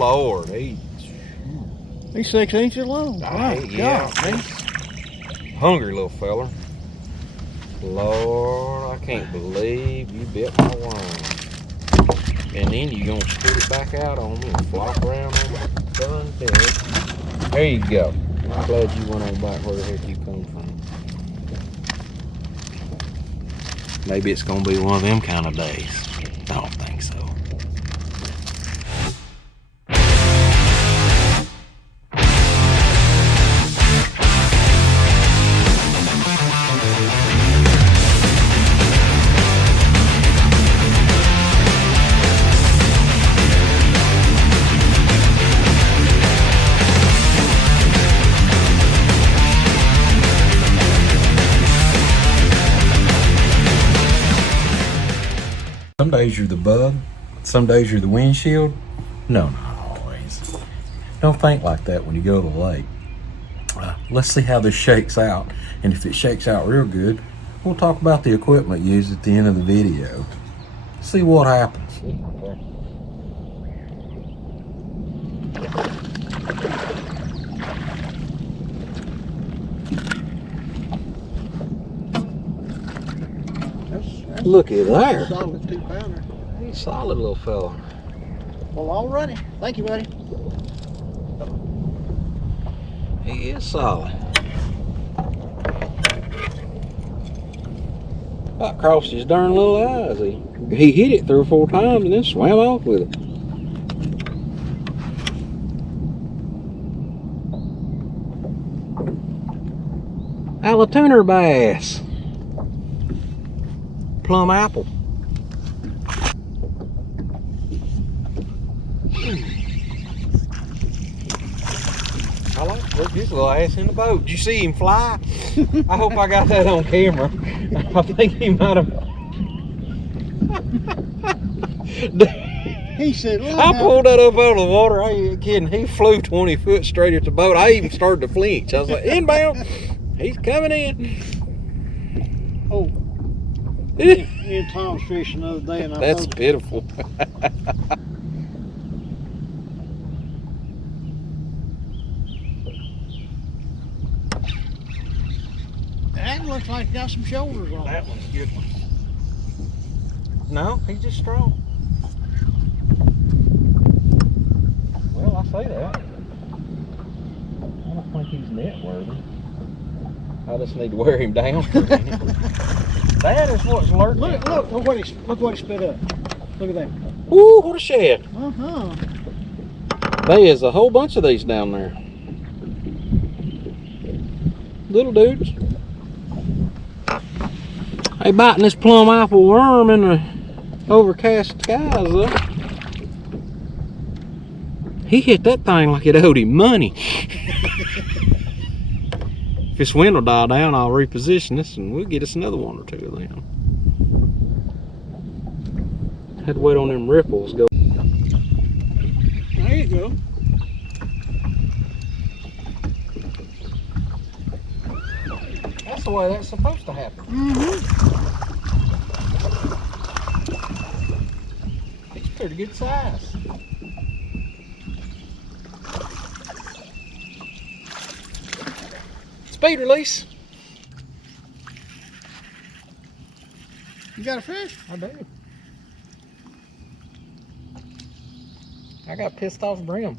Lord, he's 6 inches long. Yeah, he's hungry little fella. Lord, I can't believe you bit my worm. And then you gonna spit it back out on me and flop around on my done dead. There you go. I'm glad you went on back where the heck you come from. Maybe it's gonna be one of them kind of days. I don't think so. Some days you're the bug, some days you're the windshield. No, not always. Don't think like that when you go to the lake. Let's see how this shakes out. And if it shakes out real good, we'll talk about the equipment used at the end of the video. See what happens. Look at there. Solid 2-pounder. He's a solid little fella. Well, alrighty. Thank you, buddy. He is solid. About crossed his darn little eyes. He hit it 3 or 4 times and then swam off with it. Allatoona bass. Plum apple. I like to put his little ass in the boat. Did you see him fly? I hope I got that on camera. I think he might have. He said, I pulled that up out of the water. I ain't kidding. He flew 20 foot straight at the boat. I even started to flinch. I was like, inbound. He's coming in. Oh. Me and Tom was fishing the other day, and that's pitiful. That looks like it got some shoulders on it. That one's a good one. No, he's just strong. Well, I say that. I don't think he's net worthy. I just need to wear him down for a minute. That is what's lurking. Look what he spit up. Look at that. Ooh, what a shad. Uh-huh. There is a whole bunch of these down there. Little dudes. They biting this plum apple worm in the overcast skies though. He hit that thing like it owed him money. If this wind will die down, I'll reposition this and we'll get us another one or two of them. Had to wait on them ripples go. There you go. That's the way that's supposed to happen. He's pretty good size. Speed release. You got a fish? I do. I got pissed off brim.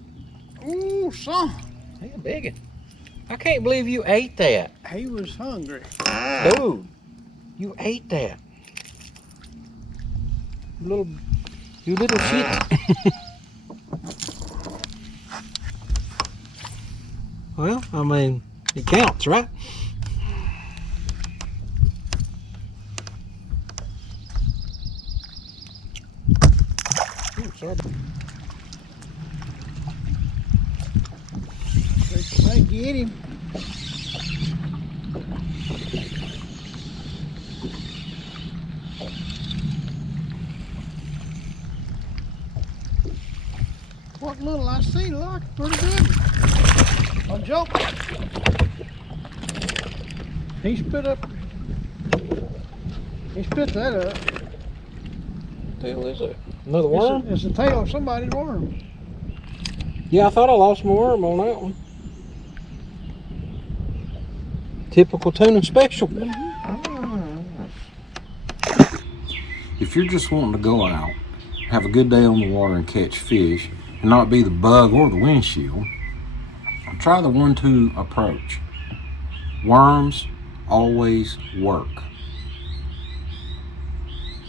Ooh, son. He's a big one. I can't believe you ate that. He was hungry. Dude, you ate that. You little shit. Well, I mean, it counts, right? Ooh, sorry. They get him. What little I see, look, pretty good. I'm joking. He spit that up. What the hell is that? Another worm? It's the tail of somebody's worm. Yeah, I thought I lost my worm on that one. Typical tuna special. If you're just wanting to go out, have a good day on the water and catch fish, and not be the bug or the windshield, try the 1-2 approach. Worms always work.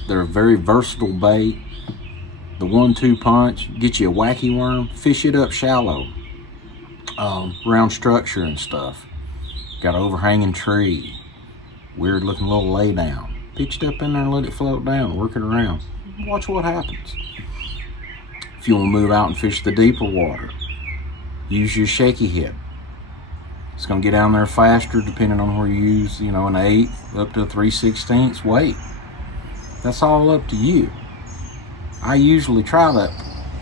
They're a very versatile bait. The 1-2 punch, get you a wacky worm, fish it up shallow, around structure and stuff. Got an overhanging tree, weird looking little lay down. Pitch it up in there and let it float down, work it around. Watch what happens. If you want to move out and fish the deeper water, use your Shakyhead. It's going to get down there faster depending on where you use, an 1/8 up to a 3/16 weight. That's all up to you. I usually try that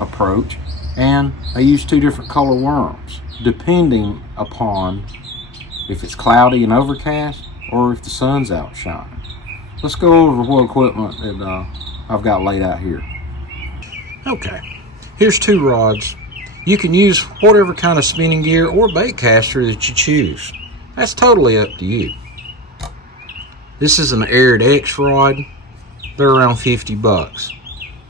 approach, and I use 2 different color worms depending upon if it's cloudy and overcast or if the sun's out shining. Let's go over what equipment that I've got laid out here. Okay, here's 2 rods. You can use whatever kind of spinning gear or bait caster that you choose. That's totally up to you. This is an Aired X rod. They're around 50 bucks.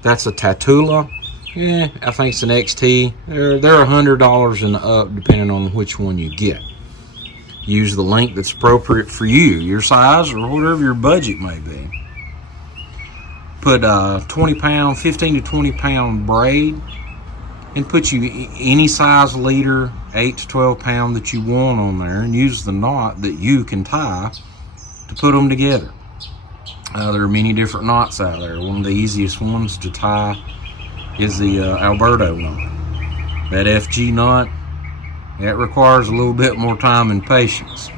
That's a Tatula. Yeah, I think it's an XT. They're $100 and up depending on which one you get. Use the length that's appropriate for you, your size, or whatever your budget may be. Put 15 to 20 pound braid, and put you any size leader, 8 to 12 pound that you want on there, and use the knot that you can tie to put them together. There are many different knots out there. One of the easiest ones to tie is the Alberto knot. That FG knot, it requires a little bit more time and patience.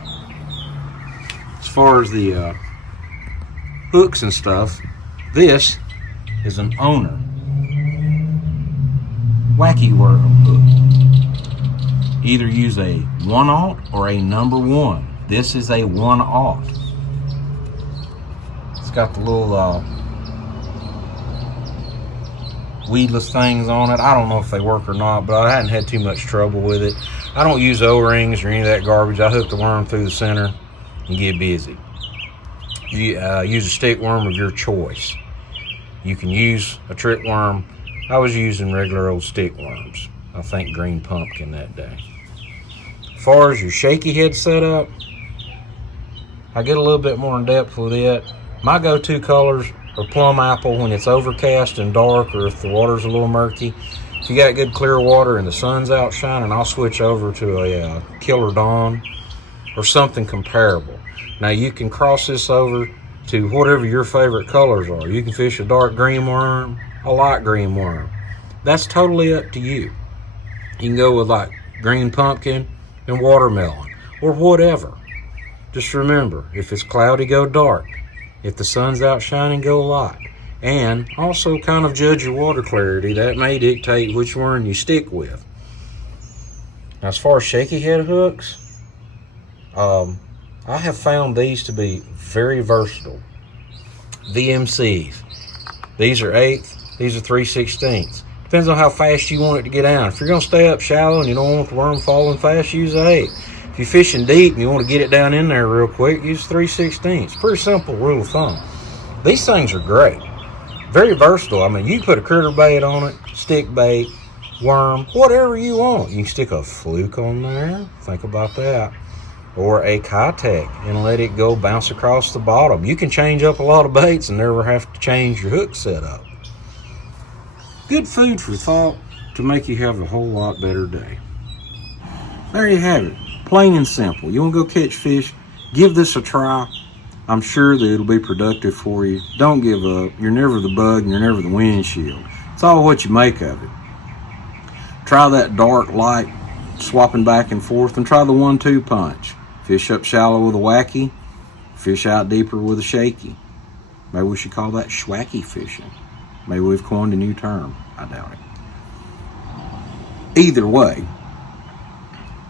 As far as the hooks and stuff, this is an owner Wacky worm hook. Either use a 1/0 or a number 1. This is a 1/0. It's got the little weedless things on it. I don't know if they work or not, but I hadn't had too much trouble with it. I don't use O-rings or any of that garbage. I hook the worm through the center and get busy. You use a stick worm of your choice. You can use a trick worm. I was using regular old stick worms. I think green pumpkin that day. As far as your Shakyhead setup, I get a little bit more in depth with it. My go-to colors are plum apple when it's overcast and dark, or if the water's a little murky. If you got good clear water and the sun's out shining, I'll switch over to a Killer Dawn or something comparable. Now you can cross this over to whatever your favorite colors are. You can fish a dark green worm, a light green worm. That's totally up to you. You can go with like green pumpkin and watermelon or whatever. Just remember, if it's cloudy, go dark. If the sun's out shining, go light. And also kind of judge your water clarity. That may dictate which worm you stick with. Now, as far as Shakyhead hooks, I have found these to be very versatile. VMCs. These are 1/8, these are 3/16. Depends on how fast you want it to get out. If you're going to stay up shallow and you don't want the worm falling fast, use 1/8. If you're fishing deep and you want to get it down in there real quick, use 3/16. Pretty simple rule of thumb. These things are great. Very versatile. I mean, you can put a critter bait on it, stick bait, worm, whatever you want. You can stick a fluke on there. Think about that. Or a Kitech and let it go bounce across the bottom. You can change up a lot of baits and never have to change your hook setup. Good food for thought to make you have a whole lot better day. There you have it. Plain and simple. You want to go catch fish? Give this a try. I'm sure that it'll be productive for you. Don't give up. You're never the bug and you're never the windshield. It's all what you make of it. Try that dark light swapping back and forth, and try the 1-2 punch. Fish up shallow with a wacky, fish out deeper with a shaky. Maybe we should call that schwacky fishing. Maybe we've coined a new term. I doubt it. Either way,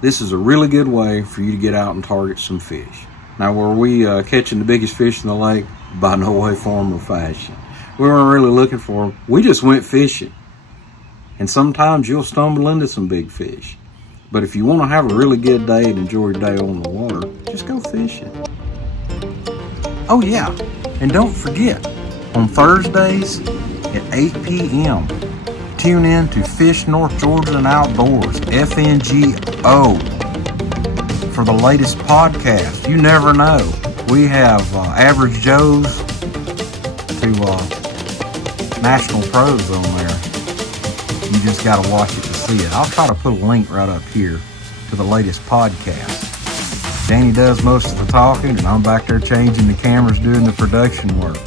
this is a really good way for you to get out and target some fish. Now, were we catching the biggest fish in the lake? By no way, form, or fashion. We weren't really looking for them. We just went fishing. And sometimes you'll stumble into some big fish. But if you want to have a really good day and enjoy your day on the water, just go fishing. Oh yeah, and don't forget, on Thursdays at 8 p.m., tune in to Fish North Georgia and Outdoors, FNGO, for the latest podcast. You never know. We have Average Joes to National Pros on there. You just got to watch it to see it. I'll try to put a link right up here to the latest podcast. Danny does most of the talking, and I'm back there changing the cameras, doing the production work.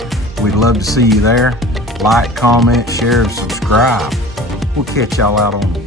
We'd love to see you there. Like, comment, share, and subscribe. We'll catch y'all out on the